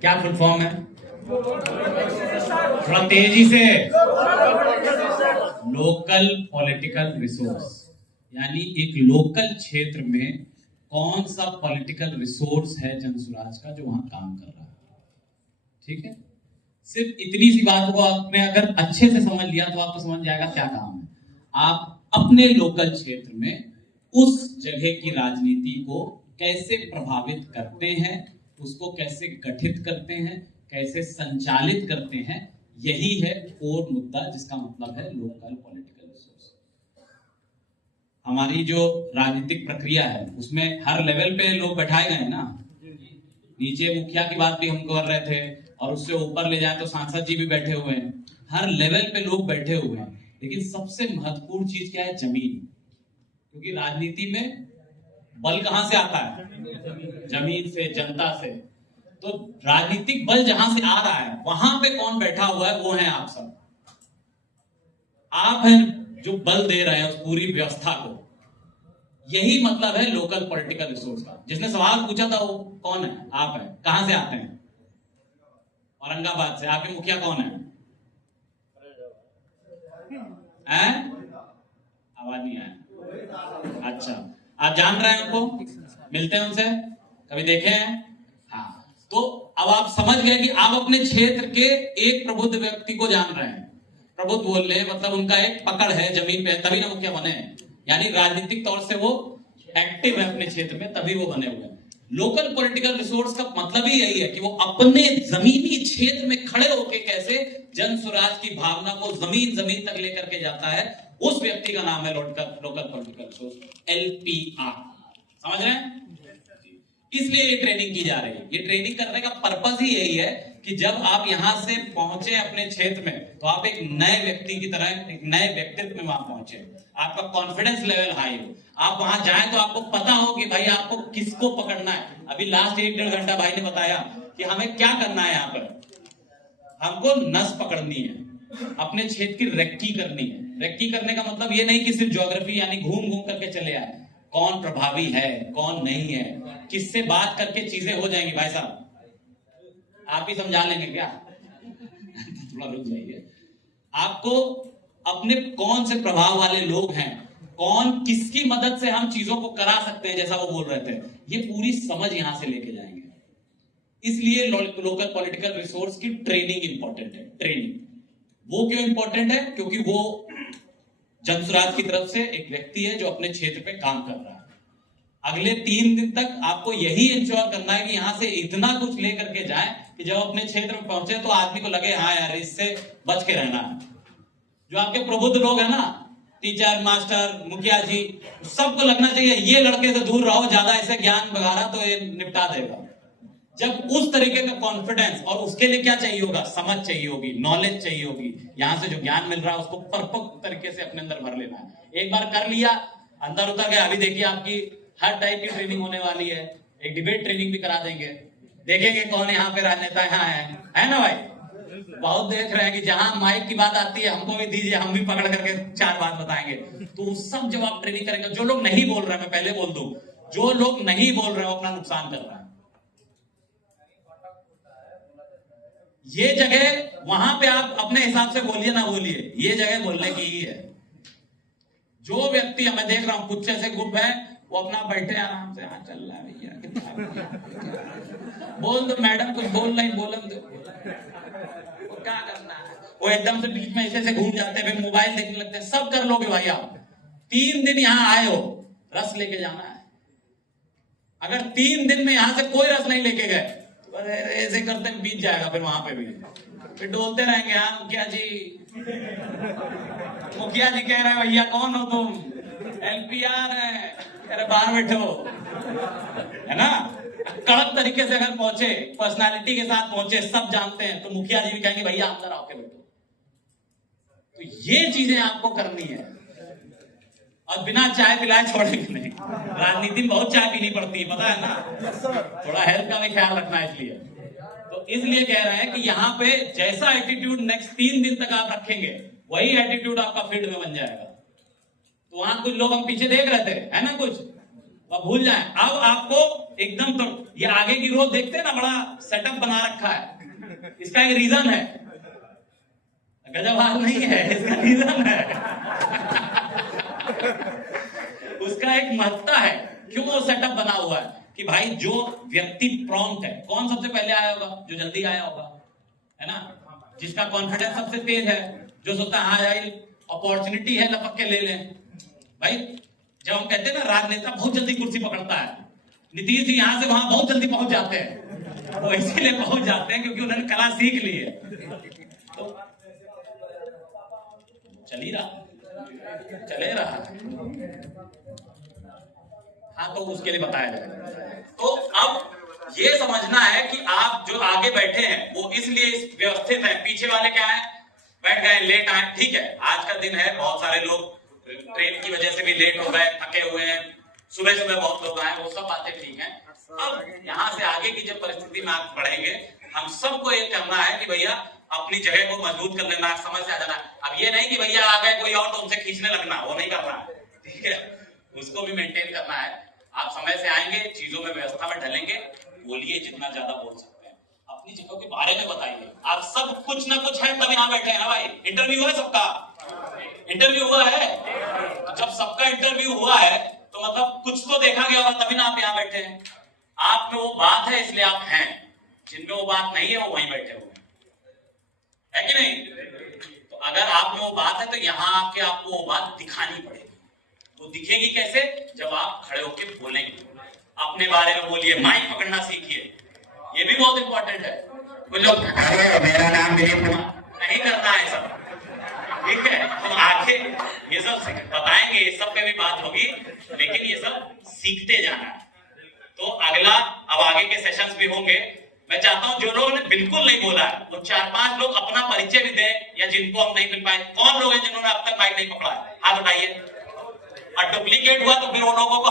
क्या full form है? थोड़ा तेजी से। लोकल पॉलिटिकल रिसोर्स, यानी एक लोकल क्षेत्र में कौन सा पॉलिटिकल रिसोर्स है जनसुराज का जो वहां काम कर रहा है। ठीक है, सिर्फ इतनी सी बात को आपने अगर अच्छे से समझ लिया तो आपको समझ जाएगा क्या काम है। आप अपने लोकल क्षेत्र में उस जगह की राजनीति को कैसे प्रभावित करते हैं, उसको कैसे गठित करते हैं, कैसे संचालित करते हैं, यही है कोर मुद्दा, जिसका मतलब है लोकल पॉलिटिकल रिसोर्स। हमारी जो राजनीतिक प्रक्रिया है उसमें हर लेवल पे लोग बैठाए गए हैं ना। नीचे मुखिया की बात भी हम कर रहे थे, और उससे ऊपर ले जाए तो सांसद जी भी बैठे हुए हैं। हर लेवल पे लोग बैठे हुए हैं, लेकिन सबसे महत्वपूर्ण चीज क्या है? जमीन। क्योंकि राजनीति में बल कहां से आता है? जमीन से, जनता से। तो राजनीतिक बल जहां से आ रहा है वहां पे कौन बैठा हुआ है? वो है आप सब। आप हैं जो बल दे रहे हैं उस पूरी व्यवस्था को। यही मतलब है लोकल पॉलिटिकल रिसोर्स का। जिसने सवाल पूछा था वो कौन है? आप हैं। कहां से आते हैं? औरंगाबाद से। आपके मुखिया कौन है? आवाज नहीं आया। अच्छा, आप जान रहे हैं उनको? मिलते हैं उनसे? कभी देखे हैं? हाँ। तो अब आप समझ गए कि आप अपने क्षेत्र के एक प्रबुद्ध व्यक्ति को जान रहे हैं। प्रबुद्ध बोल रहे हैं मतलब उनका एक पकड़ है जमीन पे, तभी ना मुखिया बने हैं। यानी राजनीतिक तौर से वो एक्टिव है अपने क्षेत्र में, तभी वो बने हुए हैं। लोकल पॉलिटिकल रिसोर्स का मतलब ही यही है कि वो अपने जमीनी क्षेत्र में खड़े होकर कैसे जन स्वराज की भावना को जमीन जमीन तक लेकर के जाता है, उस व्यक्ति का नाम है लोकल पॉलिटिकल रिसोर्स, LPR। समझ रहे हैं? इसलिए ये ट्रेनिंग की जा रही है। ये ट्रेनिंग करने का पर्पस ही यही है कि जब आप यहां से पहुंचे अपने क्षेत्र में, तो आप एक नए व्यक्ति की तरह, एक नए व्यक्तित्व में वहां पहुंचे, आपका कॉन्फिडेंस लेवल हाई हो। आप वहां जाएं तो आपको पता हो कि भाई आपको किसको पकड़ना है। अभी लास्ट 1-1.5 घंटा भाई ने बताया कि हमें क्या करना है। यहाँ पर हमको नस पकड़नी है, अपने क्षेत्र की रेक्की करनी है। रेक्की करने का मतलब ये नहीं कि सिर्फ ज्योग्राफी यानी घूम घूम करके चले आए। कौन प्रभावी है, कौन नहीं है, किससे बात करके चीजें हो जाएंगी। भाई साहब आप ही समझा लेंगे क्या? थोड़ा रुक जाइए। आपको अपने कौन से प्रभाव वाले लोग हैं, कौन किसकी मदद से हम चीजों को करा सकते हैं, जैसा वो बोल रहे थे, ये पूरी समझ यहां से लेके जाएंगे। इसलिए लोकल पॉलिटिकल रिसोर्स की ट्रेनिंग इंपॉर्टेंट है। ट्रेनिंग वो क्यों इंपॉर्टेंट है? क्योंकि वो जनसुराज की तरफ से एक व्यक्ति है जो अपने क्षेत्र पे काम कर रहा है। अगले 3 दिन तक आपको यही इंश्योर करना है कि यहां से इतना कुछ लेकर के जाए कि जब अपने क्षेत्र में पहुंचे तो आदमी को लगे हाँ यार इससे बच के रहना है। जो आपके प्रबुद्ध लोग हैं ना, टीचर, मास्टर, मुखिया जी, सबको लगना चाहिए ये लड़के से दूर रहो, ज्यादा इसे ज्ञान बघारा तो ये निपटा देगा। जब उस तरीके का कॉन्फिडेंस, और उसके लिए क्या चाहिए होगा? समझ चाहिए होगी, नॉलेज चाहिए होगी। यहां से जो ज्ञान मिल रहा है उसको परफेक्ट तरीके से अपने अंदर भर लेना है। एक बार कर लिया, अंदर उतर गया। अभी देखिए आपकी हर टाइप की ट्रेनिंग होने वाली है। एक डिबेट ट्रेनिंग भी करा देंगे, देखेंगे कौन यहाँ पे राजनेता यहाँ है ना भाई? बहुत देख रहे हैं कि जहां माइक की बात आती है हमको भी दीजिए, हम भी पकड़ करके 4 बात बताएंगे। तो सब जब आप ट्रेनिंग करेंगे, जो लोग नहीं बोल रहे हैं, मैं पहले बोल दूं, जो लोग नहीं बोल रहे हो अपना नुकसान कर रहे हैं। ये जगह वहां पे आप अपने हिसाब से बोलिए ना बोलिए, ये जगह बोलने की ही है। जो व्यक्ति हमें देख रहा हूं कुछ से गुप है, वो अपना बैठे आराम से, हाँ चल रहा है भैया, कितना बोल दो मैडम, कुछ बोल नहीं बोलन दो, वो क्या करना है। वो एकदम से बीच में ऐसे घूम जाते हैं, मोबाइल देखने लगते हैं। सब कर लोगे भाई आप। 3 दिन यहां आए हो, रस लेके जाना है। अगर 3 दिन में यहां से कोई रस नहीं लेके गए तो ऐसे करते बीत जाएगा। फिर वहां पे भी फिर डोलते रहेंगे। हाँ मुखिया जी, मुखिया जी कह रहे हैं भैया कौन हो तुम? LPR है। अरे बाहर बैठो, है ना? कड़क तरीके से अगर पहुंचे, पर्सनालिटी के साथ पहुंचे, सब जानते हैं, तो मुखिया जी भी कहेंगे भैया अंदर आओ के बैठो। तो ये चीजें आपको करनी है, और बिना चाय पिलाए छोड़ेंगे नहीं। राजनीति में बहुत चाय पीनी पड़ती है, पता है ना? थोड़ा हेल्थ का भी ख्याल रखना है। इसलिए तो इसलिए कह रहे हैं कि यहाँ पे जैसा एटीट्यूड नेक्स्ट 3 दिन तक आप रखेंगे, वही एटीट्यूड आपका फील्ड में बन जाएगा। तो वहां कुछ लोग हम पीछे देख रहे थे, है ना? कुछ और भूल जाए। अब आपको एकदम तो ये आगे की रो देखते हैं ना, बड़ा सेटअप बना रखा है, इसका एक रीजन है, गजब हाल नहीं है, इसका रीजन है उसका एक महत्ता है। क्यों वो सेटअप बना हुआ है कि भाई जो व्यक्ति प्रॉम्प्ट है, कौन सबसे पहले आया होगा? जो जल्दी आया होगा, है ना, जिसका कॉन्फिडेंस सबसे तेज है, जो सोचता है हाँ यार अपॉर्चुनिटी है लपक के ले लें। भाई जब हम कहते हैं ना राजनेता बहुत जल्दी कुर्सी पकड़ता है, नीतीश जी यहां से वहां बहुत जल्दी पहुंच जाते हैं, वो इसीलिए पहुंच जाते हैं क्योंकि उन्होंने कला सीख ली है। तो चले रहा हाँ, तो उसके लिए बताया जाएगा। तो अब ये समझना है कि आप जो आगे बैठे हैं वो इसलिए व्यवस्थित है, पीछे वाले क्या है, बैठ गए लेट आए, ठीक है आज का दिन है, बहुत सारे लोग ट्रेन की वजह से भी लेट हो गए, थके हुए हैं, सुबह सुबह बहुत लोग आए, वो सब बातें ठीक है। अब यहाँ से आगे की जब परिस्थिति में आप बढ़ेंगे, हम सबको ये करना है कि भैया अपनी जगह को मजबूत कर लेना, समझ से आ जाना। अब ये नहीं कि भैया आ गए कोई और तो उनसे खींचने लगना, वो नहीं करना, ठीक है, उसको भी मेंटेन करना है। आप समय से आएंगे, चीजों में व्यवस्था में ढलेंगे, बोलिए जितना ज्यादा बोल सकते हैं, अपनी जगह के बारे में बताइए। आप सब कुछ ना कुछ है तब यहाँ बैठे हैं ना भाई, इंटरव्यू है सबका, इंटरव्यू हुआ है, तो जब सबका इंटरव्यू हुआ है तो मतलब कुछ तो देखा गया होगा तभी ना आप यहाँ बैठे हैं। आप में वो बात है इसलिए आप हैं, जिनमें वो बात नहीं है वो वहीं बैठे हुए हैं, है कि नहीं? तो अगर आप में वो बात है तो यहाँ आके आपको वो बात दिखानी पड़ेगी। वो दिखेगी कैसे? जब आप खड़े होकर बोलेंगे, अपने बारे में बोलिए, माइक पकड़ना सीखिए, ये भी बहुत इंपॉर्टेंट है। कुछ लोग मेरा नाम दिलीप कुमार नहीं करना है सब, ठीक है, हम आगे ये सब बताएंगे, ये सब पे भी बात होगी, लेकिन ये सब सीखते जाना है। तो अगला अब आगे के सेशंस भी होंगे। मैं चाहता हूं जो लोगों ने बिल्कुल नहीं बोला है वो 4-5 लोग अपना परिचय भी दें, या जिनको हम नहीं मिल पाए। कौन लोग हैं जिन्होंने अब तक माइक नहीं पकड़ा है? हाथ उठाइए। और डुप्लीकेट हुआ तो फिर उन लोगों को